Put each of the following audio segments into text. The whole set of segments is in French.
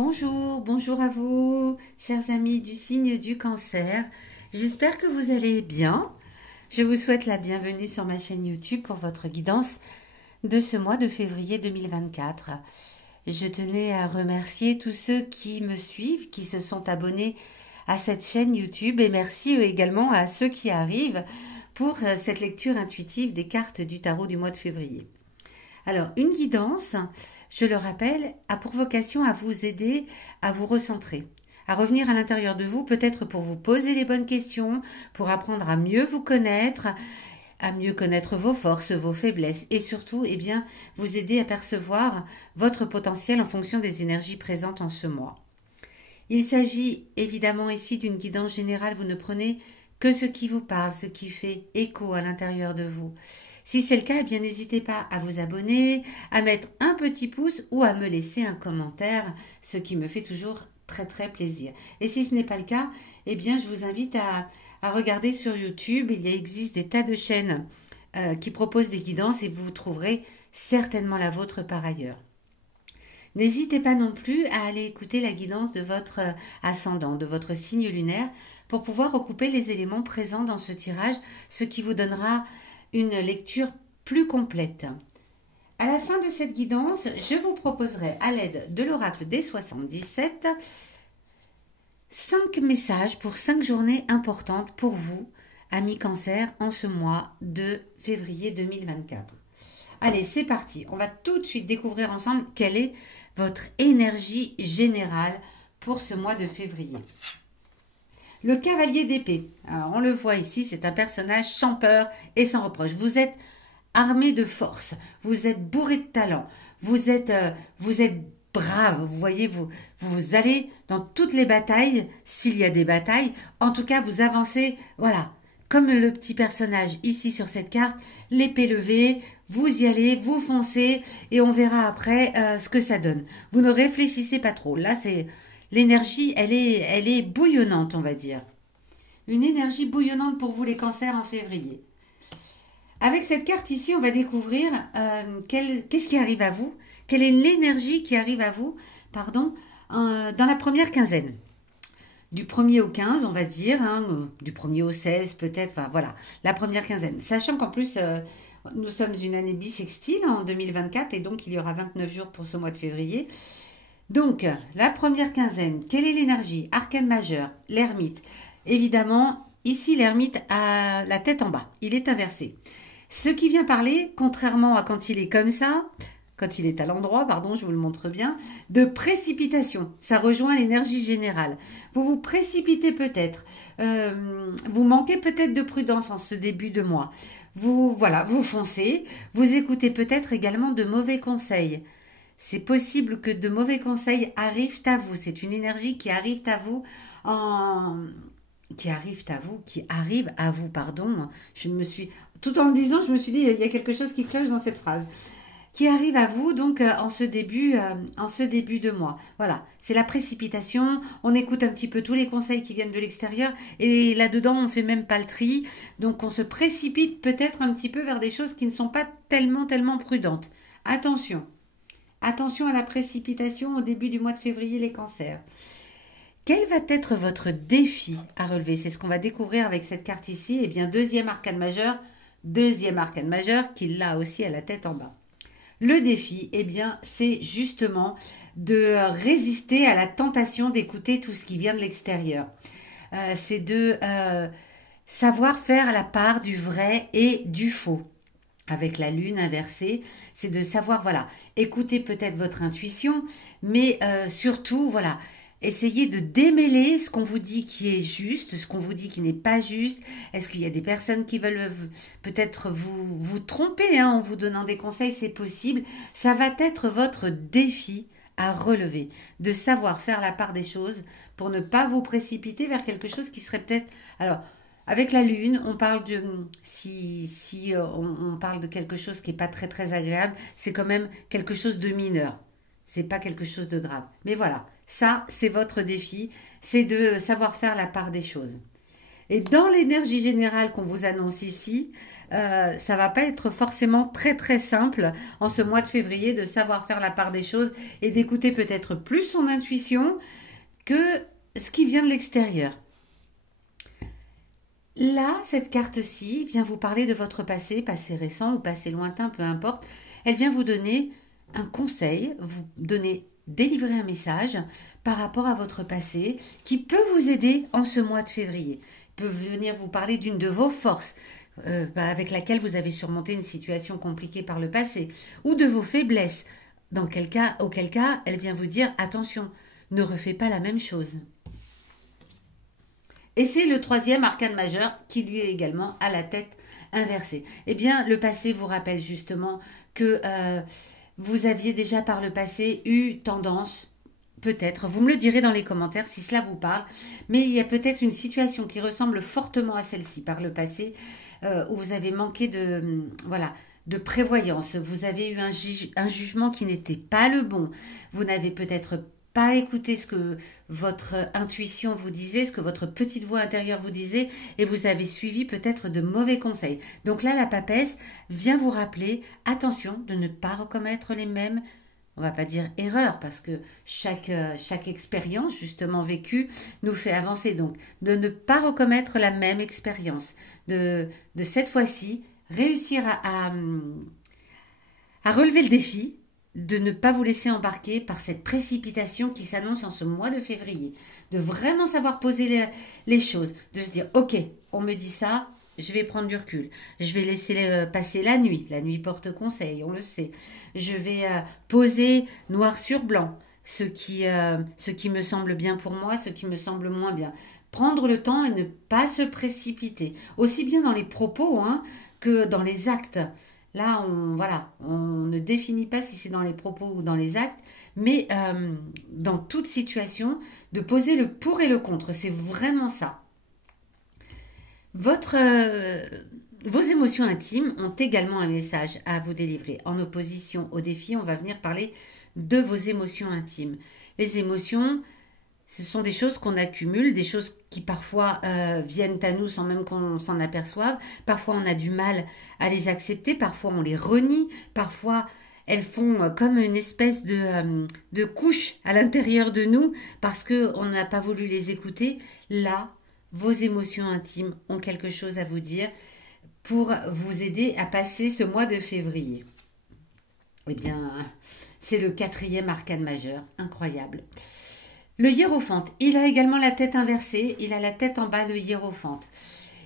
Bonjour, bonjour à vous, chers amis du signe du cancer. J'espère que vous allez bien. Je vous souhaite la bienvenue sur ma chaîne YouTube pour votre guidance de ce mois de février 2024. Je tenais à remercier tous ceux qui me suivent, qui se sont abonnés à cette chaîne YouTube et merci également à ceux qui arrivent pour cette lecture intuitive des cartes du tarot du mois de février. Alors, une guidance, je le rappelle, a pour vocation à vous aider à vous recentrer, à revenir à l'intérieur de vous, peut-être pour vous poser les bonnes questions, pour apprendre à mieux vous connaître, à mieux connaître vos forces, vos faiblesses et surtout, vous aider à percevoir votre potentiel en fonction des énergies présentes en ce mois. Il s'agit évidemment ici d'une guidance générale, vous ne prenez que ce qui vous parle, ce qui fait écho à l'intérieur de vous. Si c'est le cas, n'hésitez pas à vous abonner, à mettre un petit pouce ou à me laisser un commentaire, ce qui me fait toujours très très plaisir. Et si ce n'est pas le cas, je vous invite à regarder sur YouTube. Il existe des tas de chaînes qui proposent des guidances et vous trouverez certainement la vôtre par ailleurs. N'hésitez pas non plus à aller écouter la guidance de votre ascendant, de votre signe lunaire, pour pouvoir recouper les éléments présents dans ce tirage, ce qui vous donnera une lecture plus complète. À la fin de cette guidance, je vous proposerai à l'aide de l'oracle des 77 5 messages pour 5 journées importantes pour vous, amis cancer, en ce mois de février 2024. Allez, c'est parti. On va tout de suite découvrir ensemble quelle est votre énergie générale pour ce mois de février. Le cavalier d'épée, on le voit ici, c'est un personnage champeur et sans reproche. Vous êtes armé de force, vous êtes bourré de talent, vous êtes brave, vous voyez, vous allez dans toutes les batailles, s'il y a des batailles, en tout cas vous avancez, voilà, comme le petit personnage ici sur cette carte, l'épée levée, vous y allez, vous foncez et on verra après ce que ça donne. Vous ne réfléchissez pas trop, là c'est... L'énergie, elle est bouillonnante, on va dire. Une énergie bouillonnante pour vous les cancers en février. Avec cette carte ici, on va découvrir qu'est-ce qui arrive à vous, quelle est l'énergie qui arrive à vous, dans la première quinzaine. Du 1er au 15, on va dire, du 1er au 16 peut-être, enfin voilà, la première quinzaine. Sachant qu'en plus, nous sommes une année bissextile en 2024 et donc il y aura 29 jours pour ce mois de février. Donc, la première quinzaine, quelle est l'énergie? Arcane majeur, l'ermite. Évidemment, ici, l'ermite a la tête en bas. Il est inversé. Ce qui vient parler, contrairement à quand il est comme ça, quand il est à l'endroit, pardon, je vous le montre bien, de précipitation. Ça rejoint l'énergie générale. Vous vous précipitez peut-être. Vous manquez peut-être de prudence en ce début de mois. Vous foncez. Vous écoutez peut-être également de mauvais conseils. C'est possible que de mauvais conseils arrivent à vous. C'est une énergie qui arrive à vous qui arrive à vous, pardon. Tout en le disant, je me suis dit, il y a quelque chose qui cloche dans cette phrase. Qui arrive à vous, donc, en ce début de mois. Voilà. C'est la précipitation. On écoute un petit peu tous les conseils qui viennent de l'extérieur. Et là-dedans, on fait même pas le tri. Donc, on se précipite peut-être un petit peu vers des choses qui ne sont pas tellement prudentes. Attention. Attention à la précipitation au début du mois de février, les cancers. Quel va être votre défi à relever? C'est ce qu'on va découvrir avec cette carte ici. Deuxième arcane majeur qui l'a aussi à la tête en bas. Le défi, c'est justement de résister à la tentation d'écouter tout ce qui vient de l'extérieur. C'est de savoir faire la part du vrai et du faux. Avec la lune inversée, c'est de savoir, écouter peut-être votre intuition, mais surtout, essayez de démêler ce qu'on vous dit qui est juste, ce qu'on vous dit qui n'est pas juste. Est-ce qu'il y a des personnes qui veulent peut-être vous tromper en vous donnant des conseils? C'est possible. Ça va être votre défi à relever, de savoir faire la part des choses pour ne pas vous précipiter vers quelque chose qui serait peut-être... Alors, avec la lune, on parle de on parle de quelque chose qui n'est pas très très agréable, c'est quand même quelque chose de mineur. C'est pas quelque chose de grave. Mais voilà, ça c'est votre défi, c'est de savoir faire la part des choses. Et dans l'énergie générale qu'on vous annonce ici, ça va pas être forcément très très simple en ce mois de février de savoir faire la part des choses et d'écouter peut-être plus son intuition que ce qui vient de l'extérieur. Là, cette carte-ci vient vous parler de votre passé, passé récent ou passé lointain, peu importe. Elle vient vous donner un conseil, vous donner, délivrer un message par rapport à votre passé qui peut vous aider en ce mois de février. Il peut venir vous parler d'une de vos forces avec laquelle vous avez surmonté une situation compliquée par le passé ou de vos faiblesses. Auquel cas, elle vient vous dire attention, ne refais pas la même chose. Et c'est le troisième arcane majeur qui lui est également à la tête inversée. Eh bien, le passé vous rappelle justement que vous aviez déjà par le passé eu tendance, peut-être, vous me le direz dans les commentaires si cela vous parle, mais il y a peut-être une situation qui ressemble fortement à celle-ci par le passé, où vous avez manqué de prévoyance, vous avez eu un jugement qui n'était pas le bon, vous n'avez peut-être pas écouter ce que votre intuition vous disait, ce que votre petite voix intérieure vous disait, et vous avez suivi peut-être de mauvais conseils. Donc là, la papesse vient vous rappeler, attention de ne pas recommettre les mêmes, on va pas dire erreurs, parce que chaque expérience justement vécue nous fait avancer. Donc de ne pas recommettre la même expérience, de cette fois-ci réussir à relever le défi, de ne pas vous laisser embarquer par cette précipitation qui s'annonce en ce mois de février. De vraiment savoir poser les choses. De se dire, ok, on me dit ça, je vais prendre du recul. Je vais laisser passer la nuit. La nuit porte conseil, on le sait. Je vais poser noir sur blanc ce qui me semble bien pour moi, ce qui me semble moins bien. Prendre le temps et ne pas se précipiter. Aussi bien dans les propos que dans les actes. Là, on ne définit pas si c'est dans les propos ou dans les actes, mais dans toute situation, de poser le pour et le contre. C'est vraiment ça. Vos émotions intimes ont également un message à vous délivrer. En opposition au défi, on va venir parler de vos émotions intimes. Les émotions, ce sont des choses qu'on accumule, des choses qui parfois viennent à nous sans même qu'on s'en aperçoive. Parfois, on a du mal à les accepter, parfois on les renie, parfois elles font comme une espèce de couche à l'intérieur de nous parce qu'on n'a pas voulu les écouter. Là, vos émotions intimes ont quelque chose à vous dire pour vous aider à passer ce mois de février. Eh bien, c'est le quatrième arcane majeur, incroyable. Le hiérophante, il a également la tête inversée, il a la tête en bas, le hiérophante.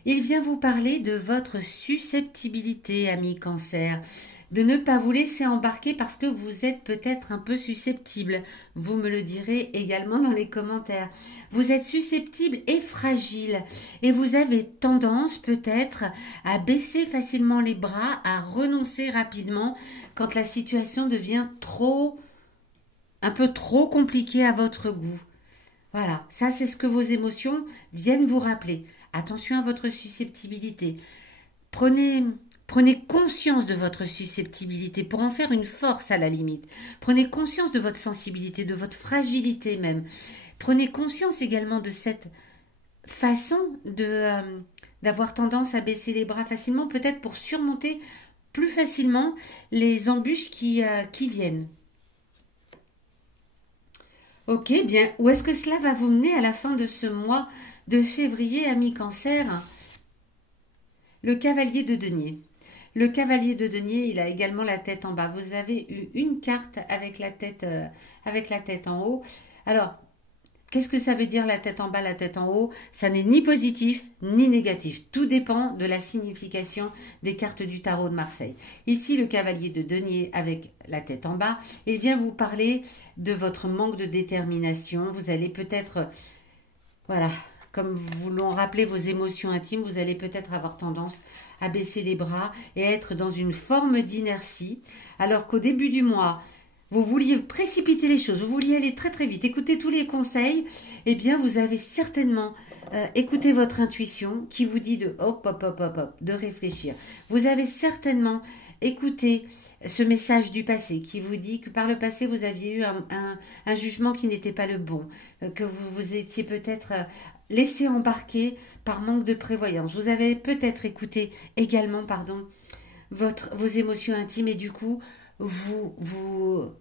Il vient vous parler de votre susceptibilité, ami Cancer, de ne pas vous laisser embarquer parce que vous êtes peut-être un peu susceptible. Vous me le direz également dans les commentaires. Vous êtes susceptible et fragile et vous avez tendance peut-être à baisser facilement les bras, à renoncer rapidement quand la situation devient un peu trop compliquée à votre goût. Voilà, ça c'est ce que vos émotions viennent vous rappeler. Attention à votre susceptibilité. Prenez conscience de votre susceptibilité pour en faire une force à la limite. Prenez conscience de votre sensibilité, de votre fragilité même. Prenez conscience également de cette façon d'avoir tendance à baisser les bras facilement, peut-être pour surmonter plus facilement les embûches qui viennent. Ok, bien, où est-ce que cela va vous mener à la fin de ce mois de février, ami Cancer? Le cavalier de denier. Le cavalier de denier, il a également la tête en bas. Vous avez eu une carte avec la tête en haut. Alors, qu'est-ce que ça veut dire la tête en bas, la tête en haut? Ça n'est ni positif ni négatif. Tout dépend de la signification des cartes du tarot de Marseille. Ici, le cavalier de denier avec la tête en bas, il vient vous parler de votre manque de détermination. Vous allez peut-être, voilà, comme vous l'ont rappelé vos émotions intimes, vous allez peut-être avoir tendance à baisser les bras et à être dans une forme d'inertie, alors qu'au début du mois, vous vouliez précipiter les choses, vous vouliez aller très très vite, écouter tous les conseils, eh bien vous avez certainement écouté votre intuition qui vous dit de hop, hop, hop, hop, hop, de réfléchir. Vous avez certainement écouté ce message du passé qui vous dit que par le passé vous aviez eu un jugement qui n'était pas le bon, que vous étiez peut-être laissé embarquer par manque de prévoyance. Vous avez peut-être écouté également, pardon, vos émotions intimes et du coup, voilà,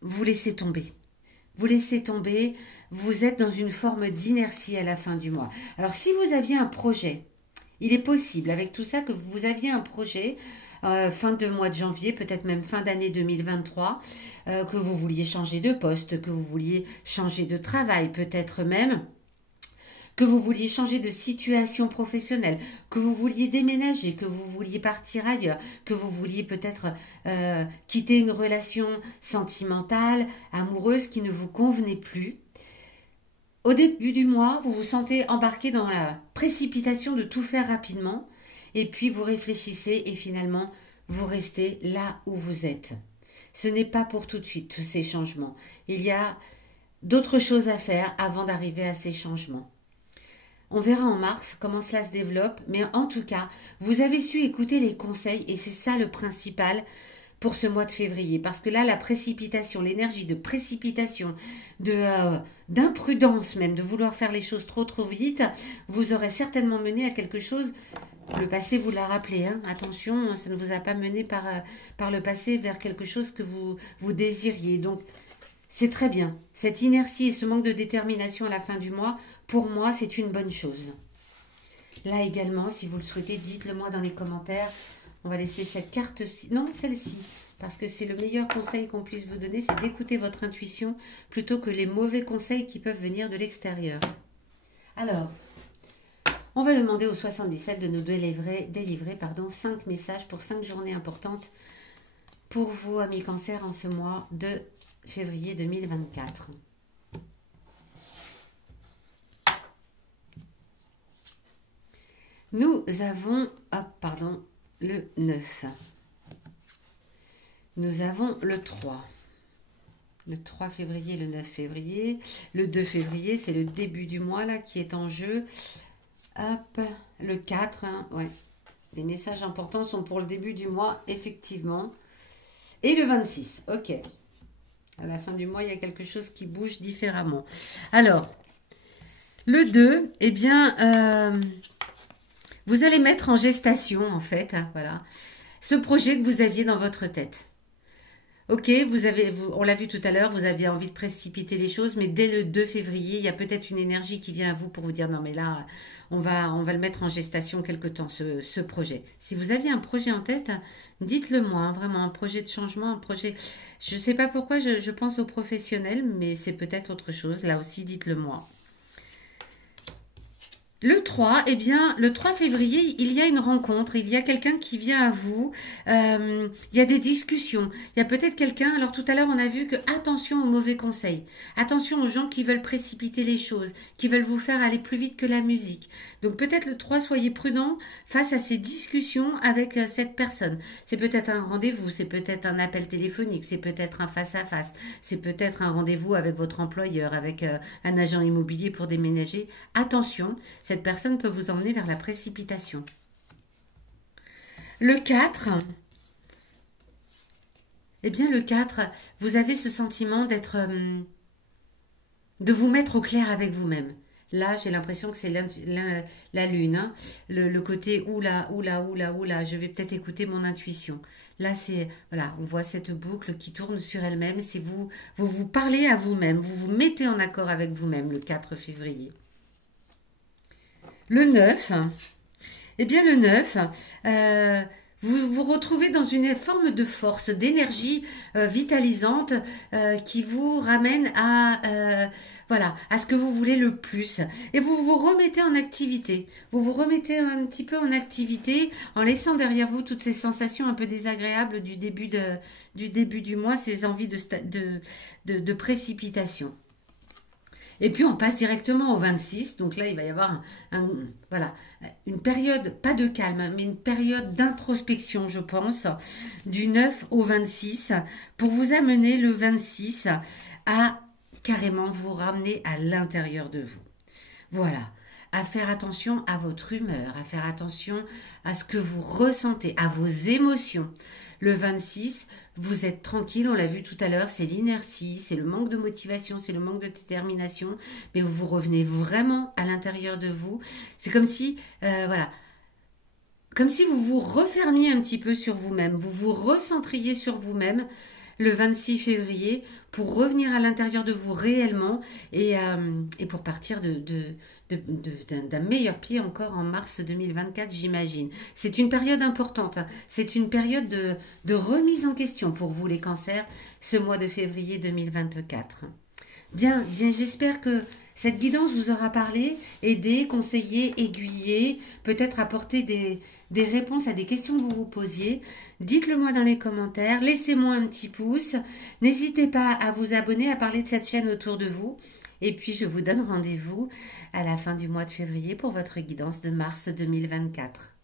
vous laissez tomber. Vous laissez tomber, vous êtes dans une forme d'inertie à la fin du mois. Alors, si vous aviez un projet, il est possible, avec tout ça, que vous aviez un projet, fin de mois de janvier, peut-être même fin d'année 2023, que vous vouliez changer de poste, que vous vouliez changer de travail, peut-être même que vous vouliez changer de situation professionnelle, que vous vouliez déménager, que vous vouliez partir ailleurs, que vous vouliez peut-être quitter une relation sentimentale, amoureuse qui ne vous convenait plus. Au début du mois, vous vous sentez embarqué dans la précipitation de tout faire rapidement et puis vous réfléchissez et finalement vous restez là où vous êtes. Ce n'est pas pour tout de suite tous ces changements. Il y a d'autres choses à faire avant d'arriver à ces changements. On verra en mars comment cela se développe, mais en tout cas, vous avez su écouter les conseils et c'est ça le principal pour ce mois de février. Parce que là, la précipitation, l'énergie de précipitation, d'imprudence même, de vouloir faire les choses trop vite, vous aurez certainement mené à quelque chose. Le passé vous l'a rappelé, hein. Attention, ça ne vous a pas mené par le passé vers quelque chose que vous désiriez. Donc, c'est très bien. Cette inertie et ce manque de détermination à la fin du mois, pour moi, c'est une bonne chose. Là également, si vous le souhaitez, dites-le moi dans les commentaires. On va laisser cette carte-ci, non, celle-ci, parce que c'est le meilleur conseil qu'on puisse vous donner, c'est d'écouter votre intuition plutôt que les mauvais conseils qui peuvent venir de l'extérieur. Alors, on va demander au 77 de nous délivrer 5 messages pour 5 journées importantes pour vous, amis Cancer, en ce mois de février 2024. Nous avons, le 9. Nous avons le 3. Le 3 février, le 9 février. Le 2 février, c'est le début du mois là qui est en jeu. Hop, le 4, hein, ouais. Les messages importants sont pour le début du mois, effectivement. Et le 26, ok. À la fin du mois, il y a quelque chose qui bouge différemment. Alors, le 2, eh bien... vous allez mettre en gestation, en fait, hein, voilà, ce projet que vous aviez dans votre tête. Ok, on l'a vu tout à l'heure, vous aviez envie de précipiter les choses, mais dès le 2 février, il y a peut-être une énergie qui vient à vous pour vous dire, non mais là, on va le mettre en gestation quelque temps, ce projet. Si vous aviez un projet en tête, dites-le moi, hein, vraiment, un projet de changement, un projet... Je ne sais pas pourquoi je pense aux professionnels, mais c'est peut-être autre chose, là aussi, dites-le moi. Le 3, eh bien, le 3 février, il y a une rencontre, il y a quelqu'un qui vient à vous, il y a des discussions, il y a peut-être quelqu'un, alors tout à l'heure on a vu que attention aux mauvais conseils, attention aux gens qui veulent précipiter les choses, qui veulent vous faire aller plus vite que la musique. Donc peut-être le 3, soyez prudent face à ces discussions avec cette personne. C'est peut-être un rendez-vous, c'est peut-être un appel téléphonique, c'est peut-être un face-à-face, c'est peut-être un rendez-vous avec votre employeur, avec un agent immobilier pour déménager. Attention, cette personne peut vous emmener vers la précipitation. Le 4, eh bien le 4, vous avez ce sentiment de vous mettre au clair avec vous-même. Là, j'ai l'impression que c'est la lune, hein. Le côté oula, je vais peut-être écouter mon intuition. Là, c'est, voilà, on voit cette boucle qui tourne sur elle-même. C'est vous parlez à vous-même, vous vous mettez en accord avec vous-même le 4 février. Le 9, eh bien le 9, vous vous retrouvez dans une forme de force, d'énergie vitalisante qui vous ramène à, voilà, à ce que vous voulez le plus. Et vous vous remettez en activité. Vous vous remettez un petit peu en activité en laissant derrière vous toutes ces sensations un peu désagréables du début du mois, ces envies de précipitation. Et puis on passe directement au 26, donc là il va y avoir voilà, une période, pas de calme, mais une période d'introspection, je pense, du 9 au 26, pour vous amener le 26 à carrément vous ramener à l'intérieur de vous. Voilà, à faire attention à votre humeur, à faire attention à ce que vous ressentez, à vos émotions. Le 26, vous êtes tranquille, on l'a vu tout à l'heure, c'est l'inertie, c'est le manque de motivation, c'est le manque de détermination, mais vous revenez vraiment à l'intérieur de vous. C'est comme si, voilà, comme si vous vous refermiez un petit peu sur vous-même, vous vous recentriez sur vous-même le 26 février pour revenir à l'intérieur de vous réellement et pour partir d'un meilleur pied encore en mars 2024, j'imagine. C'est une période importante, hein. C'est une période de remise en question pour vous les cancers, ce mois de février 2024. Bien, j'espère que cette guidance vous aura parlé, aidé, conseillé, aiguillé, peut-être apporté des réponses à des questions que vous vous posiez. Dites-le moi dans les commentaires, laissez-moi un petit pouce. N'hésitez pas à vous abonner, à parler de cette chaîne autour de vous. Et puis, je vous donne rendez-vous à la fin du mois de février pour votre guidance de mars 2024.